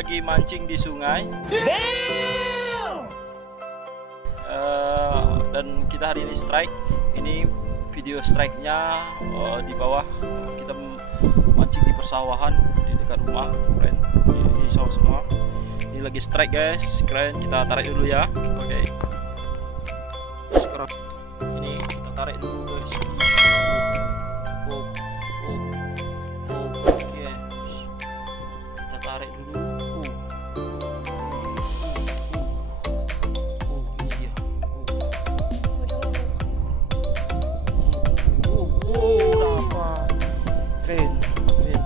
lagi mancing di sungai. Dan kita hari ini strike. Ini video strike-nya di bawah. Kita mancing di persawahan di dekat rumah, keren. Ini sawah semua. Ini lagi strike guys, keren. Kita tarik dulu ya. Oke. Sekarang ini kita tarik dulu guys. Oke. Kita tarik dulu.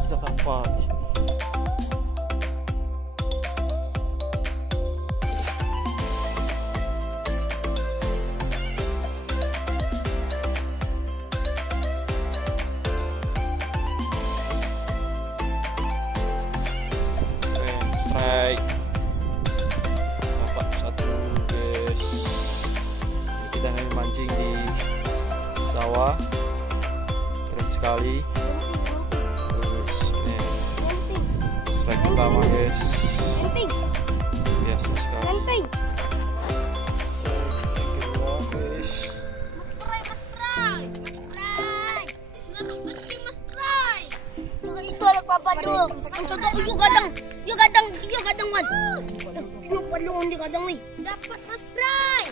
Kita dapat. Strike. Dapat satu guys. Kita nanti mancing di sawah. Keren sekali. Strike pertama guys, biasa sekali. Kedua guys, Mas Pray, nggak penting Mas Pray. Itu ada apa dong? Contoh yuk gadang wan. Yuk palung di gadang nih. Dapat Mas Pray.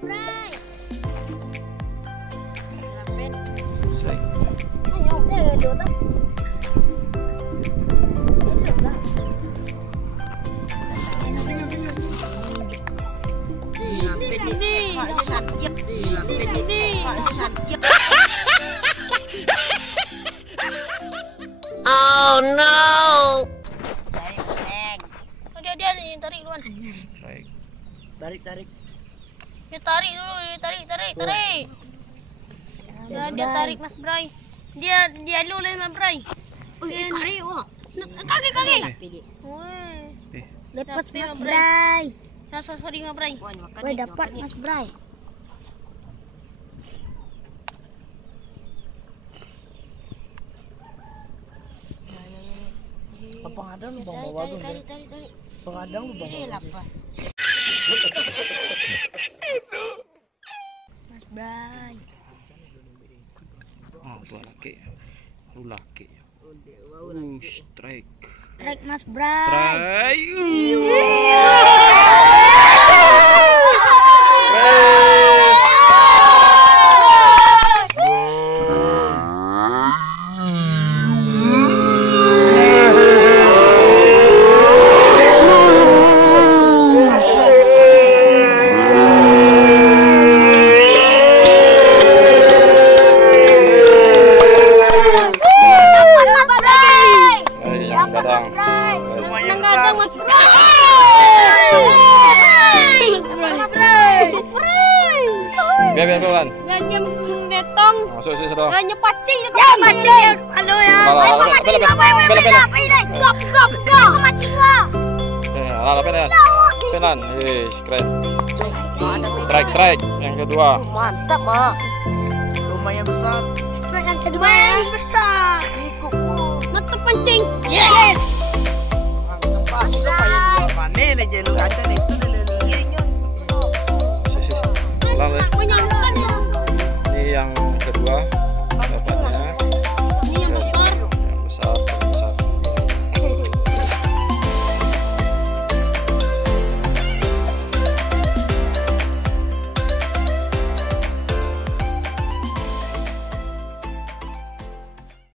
Dapat. strike. Ayo, dua. Oh no! Dia tarik duluan. Strike. Tarik. Dia tarik dulu, tarik. Dia tarik Mas Bray. Dia lulus Mas Bray. Tarik wah. Kaki. Lepas Mas Bray. Sorry Mas Bray. Woi dapat Mas Bray. Pengadang lu bawa tuh. Pengadang lu bawa. Mas Bray. Oh, dua laki. Lu laki. Strike. Strike Mas Bray. Strike. Lumayan besar. Mas Bray. Biar kan. Nganyam netong. Masuk sini sudah. Nganyam pacing. Ya pacing. Halo ya. Gop. Macing wah. Penan. Keren. Strike yang kedua. Mantap mah. Lumayan besar. Strike yang kedua yang besar. Netep pancing. Yes. Mana aja lu kata nih. Ini yang kedua.